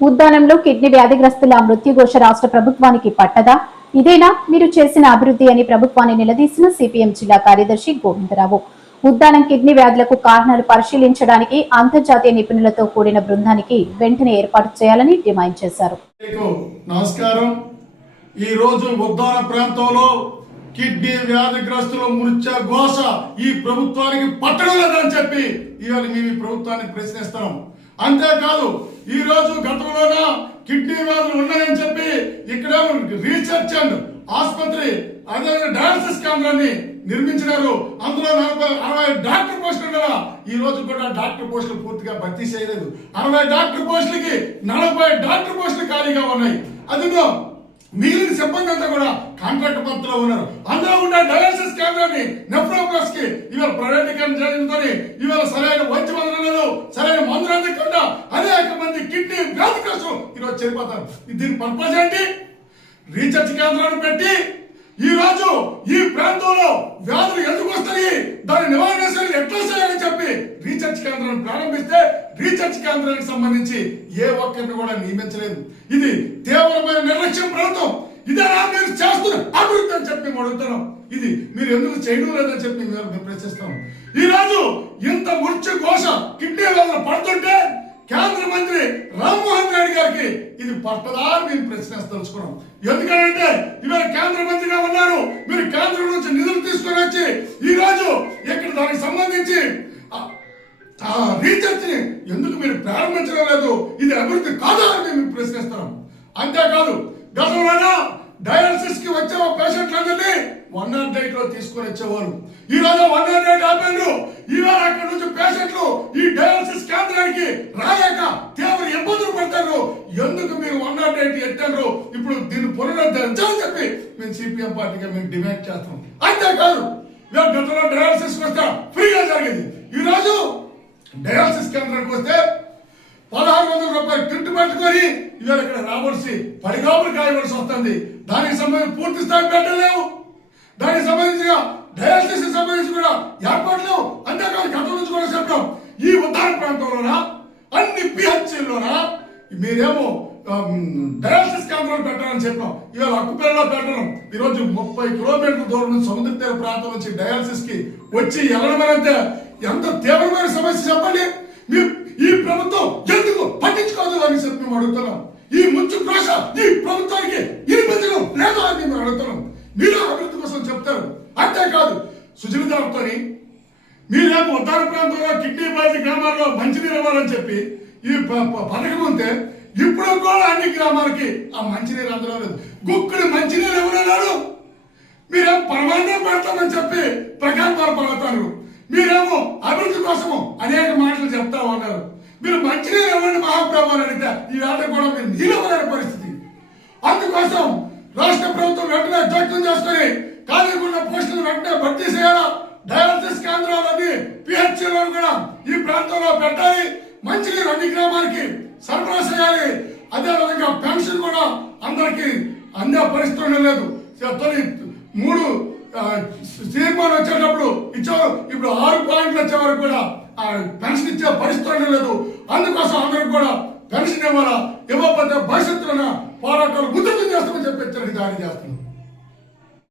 ఉద్దానంలో kidney వ్యాధిగ్రస్తుల మృత్యుఘోష రాష్ట్ర ప్రభుత్వానికి పట్టదా? ఇదేనా? మీరు చేసిన అభివృద్ధి అని ప్రభుత్వాన్ని నిలదీసిన సిపిఎం జిల్లా కార్యదర్శి గోవిందరావు. ఉద్దానం కిడ్నీ వ్యాధులకు కారణాలు పరిశీలించడానికి అంతర్జాతీయ నిపుణులతో కూడిన బృందానికి వెంటనే ఏర్పాటు చేయాలని డిమాండ్ చేశారు. నమస్కారం. ఈ రోజు ఉద్దాన ప్రాంతంలో కిడ్నీ వ్యాధిగ్రస్తుల మృత్య ఘోష ఈ ప్రభుత్వానికి పట్టడం లేదని చెప్పి ఇవాళ మేము ఈ ప్రభుత్వాన్ని ప్రశ్నిస్తున్నాం. అంతేకాదు ఈ రోజు గతంలోన కిడ్నీ వ్యాధులు ఉన్నాయని చెప్పి ఇక్కడ రీసెర్చ్ అండ్ ఆసుపత్రి అదే డయాలసిస్ కేంద్రాన్ని నిర్మించినారు. అందులో నలభై అరవై డాక్టర్ పోస్టులు కదా ఈ రోజు కూడా డాక్టర్ పోస్టులు పూర్తిగా భర్తీ చేయలేదు. అరవై డాక్టర్ పోస్టులకి నలభై డాక్టర్ పోస్టులు ఖాళీగా ఉన్నాయి. అదిగో మిగిలిన సిబ్బంది అంతా కూడా కాంట్రాక్ట్ పద్ధతిలో ఉన్నారు. అందులో ఉండే డయాలసిస్ కేంద్రాన్ని నెఫ్రోప్లస్కి ఇవాళ ప్రైవేటీకరణ చేయడంతో ఇవాళ సరైన వైద్య మందులు సరైన ఈ కిడ్నీ వ్యాధిగ్రస్తులు ఈరోజు చనిపోతారు దీని పర్పస్ ఏంటి? రీసెర్చ్ కేంద్రాన్ని పెట్టి ఈ రోజు ఈ ప్రాంతంలో వ్యాధులు ఎందుకు వస్తాయి? దాని నివారణ చర్యలు ఎట్లా చేయాలని చెప్పి రీసెర్చ్ కేంద్రాన్ని ప్రారంభిస్తే రీసెర్చ్ కేంద్రానికి సంబంధించి ఏ ఒక్కరిని కూడా నియమించలేదు. ఇది తీవ్రమైన నిర్లక్ష్యం ప్రభుత్వం. ఇదేనా మీరు చేస్తున్న అభివృద్ధి అని చెప్పి మేము అడుగుతున్నాం. ఇది మీరు ఎందుకు చేయడం లేదని చెప్పి మేము మేము ప్రశ్నిస్తాం ఈ రోజు ఇంత మృత్యు ఘోష పట్టదా మేము ప్రశ్నిస్తలుచుకున్నాం ఎందుకంటే ఇవాళ కేంద్ర మంత్రిగా ఉన్నారు. మీరు కేంద్రం నుంచి నిధులు తీసుకొని వచ్చి ఈ రోజు ఇక్కడ దానికి సంబంధించి ఆ, ఆ రీసెర్చ్ని ఎందుకు మీరు ప్రారంభించడం లేదు? ఇది అభివృద్ధి కాదా అని మేము ప్రశ్నిస్తున్నాం అంతేకాదు గతంలో డయాలసిస్కి వచ్చే పేషెంట్లందరినీ వన్ నాట్ ఎయిట్లో తీసుకొని వచ్చేవారు ఈ రోజు వన్ నాట్ ఎయిట్ ఆపారు ఈవేళ అక్కడ నుంచి పేషెంట్లు ఈ డయాలసిస్ కేంద్రానికి రాలేక తీవ్ర ఇబ్బందులు పడతారు ఎందుకు మీరు వన్ నాట్ ఎయిట్ ఎత్తారు ఇప్పుడు దీన్ని పునరుద్ధరించాలని చెప్పి మేము సిపిఎం పార్టీగా మేము డిమాండ్ చేస్తాం. అంతేకాదు మేము గతంలో డయాలసిస్ వస్తే ఫ్రీగా జరిగింది. ఈ రోజు డయాలసిస్ కేంద్రానికి వస్తే పదహారు వందల రూపాయలు కిట్టు పట్టుకొని ఇవాళ ఇక్కడ రావాల్సి పడిగాపులు కాయవలసి వస్తుంది. దానికి సంబంధించి పూర్తి స్థాయి పెట్టలేవు దానికి సంబంధించిన డయాలసిస్ సంబంధించి కూడా ఏర్పాట్లు అంతేకాదు గతం నుంచి కూడా చెప్పాం ఈ ఉత్తర ప్రాంతంలోనా అన్ని పిహెచ్లోన మీరేమో డయాలసిస్ కేంద్రాలు పెట్టాలని చెప్పాం. ఇవాళ అక్కుపల్లిలో పెట్టడం. ఈరోజు ముప్పై కిలోమీటర్ల దూరం నుంచి సముద్ర తీర ప్రాంతం నుంచి డయాలసిస్కి వచ్చి వెళ్ళడమంటే ఎంత తీవ్రమైన సమస్య చెప్పండి. మీ ఈ ప్రభుత్వం ఎందుకు పట్టించుకోదు అని చెప్పి మేము అడుగుతున్నాం. ఈ ముచ్చు క్రోష ఈ ప్రభుత్వానికి ఇరిపించడం లేదు అని మేము అడుగుతున్నాం. మీరు అభివృద్ధి కోసం చెప్తారు. అంతేకాదు సుజలితాలతోని మీరేమో ఉత్తర ప్రాంతంలో కిడ్నీ బాధి గ్రామాల్లో మంచినీరు ఇవ్వాలని చెప్పి ఈ ప- పథకం ఉంటే ఇప్పుడు కూడా అన్ని గ్రామాలకి ఆ మంచినీరు అందడం లేదు. గుక్కుడు మంచినీరు ఎవరన్నాడు మీరేం పరమాన్నం పెడతామని చెప్పి ప్రకాశం పడతారు మీరేమో అభివృద్ధి కోసము అనేక మాటలు చెప్తా ఉన్నారు. మీరు మంచినీరు ఇవ్వండి మహాప్రభావాలు అడిగితే ఈ వేట కూడా మీరు నీళ్ళవలేని పరిస్థితి. అందుకోసం రాష్ట్ర ప్రభుత్వం వెంటనే జోక్యం చేసుకుని ఖాళీగా పోస్టులు వెంటనే భర్తీ చేయాలా? డయాలసిస్ కేంద్రాలన్నీ పిహెచ్లో కూడా ఈ ప్రాంతంలో పెట్టాలి. మంచినీరు అన్ని గ్రామాలకి అదే విధంగా పెన్షన్ కూడా అందరికి అందే పరిస్థితి లేదు. తొలి మూడు తీర్మానం వచ్చేటప్పుడు ఇచ్చారు ఇప్పుడు ఆరు పాయింట్లు వచ్చే వరకు కూడా ఆ పెన్షన్ ఇచ్చే పరిస్థితి లేదు. అందుకోసం అందరికి కూడా పెన్షన్ ఇవ్వాలా ఇవ్వకపోతే భవిష్యత్తులో పోరాటాలు ముందుకు చేస్తామని చెప్పి హెచ్చరిక జారీ చేస్తున్నాం.